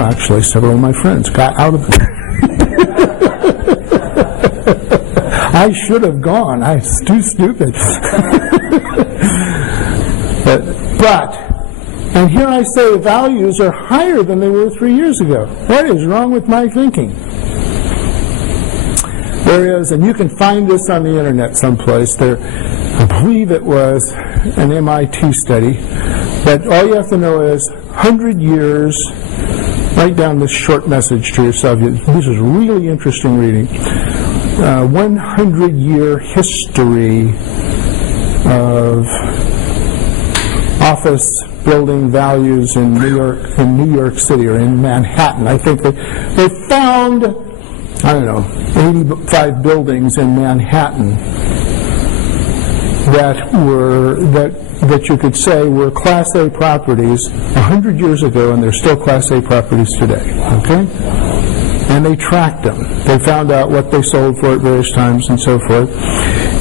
Well, actually, several of my friends got out of it. I should have gone. I was too stupid. but, and here I say values are higher than they were 3 years ago. What is wrong with my thinking? There is, and you can find this on the internet someplace, there, I believe it was an MIT study, but all you have to know is 100 years, write down this short message to yourself. This is really interesting reading. 100-year history of office building values in New York City, or in Manhattan. I think they found, I don't know, 85 buildings in Manhattan that you could say were Class A properties 100 years ago, and they're still Class A properties today. Okay? And they tracked them. They found out what they sold for at various times and so forth.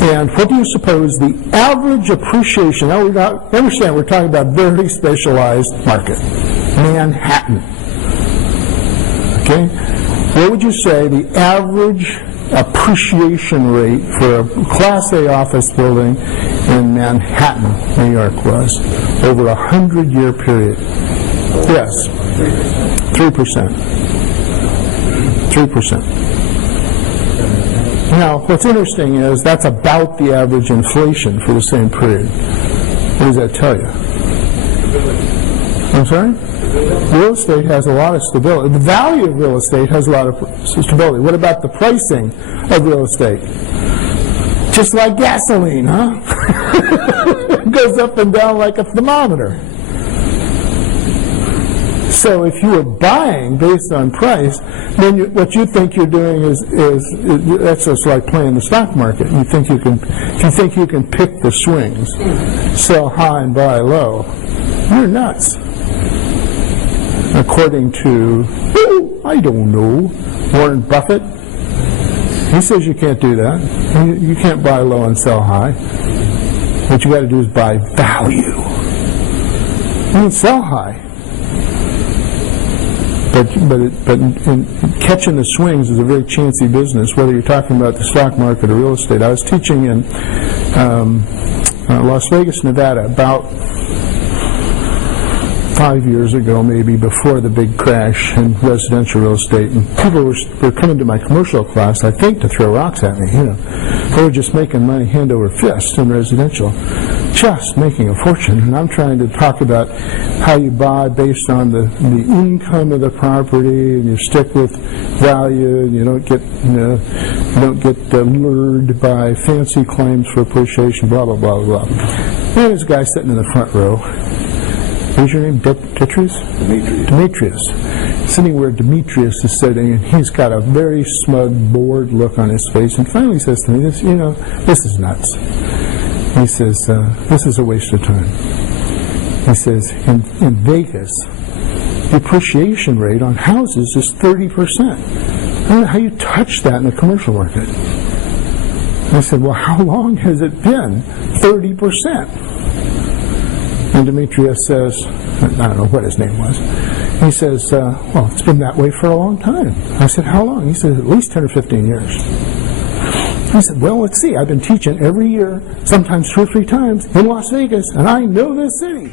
And what do you suppose the average appreciation? Now, understand, we're talking about very specialized market. Manhattan. Okay? What would you say the average appreciation rate for a Class A office building in Manhattan, New York was over a 100-year period? Yes. 3%. 3%. Now, what's interesting is that's about the average inflation for the same period. What does that tell you? I'm sorry? Real estate has a lot of stability. The value of real estate has a lot of stability. What about the pricing of real estate? Just like gasoline, huh? It goes up and down like a thermometer. So if you are buying based on price, then what you think you're doing is that's just like playing the stock market. You think you can pick the swings, sell high and buy low. You're nuts. According to, I don't know, Warren Buffett, he says you can't do that. You can't buy low and sell high. What you got to do is buy value. You can sell high. But catching the swings is a very chancy business, whether you're talking about the stock market or real estate. I was teaching in Las Vegas, Nevada, about 5 years ago, maybe, before the big crash in residential real estate. And people were coming to my commercial class, I think, to throw rocks at me. They were just making money hand over fist in residential, just making a fortune. And I'm trying to talk about how you buy based on the income of the property, and you stick with value, and you don't get lured by fancy claims for appreciation. Blah blah blah blah. And there's a guy sitting in the front row. What's your name? Demetrius? Demetrius. Sitting where Demetrius is sitting, and he's got a very smug, bored look on his face, and finally says to me, this is nuts. He says, this is a waste of time. He says, in Vegas, the appreciation rate on houses is 30%. I don't know how you touch that in the commercial market. I said, well, how long has it been 30%? And Demetrius says, I don't know what his name was. He says, well, it's been that way for a long time. I said, how long? He said, at least 10 or 15 years. I said, well, let's see. I've been teaching every year, sometimes 2 or 3 times, in Las Vegas, and I know this city.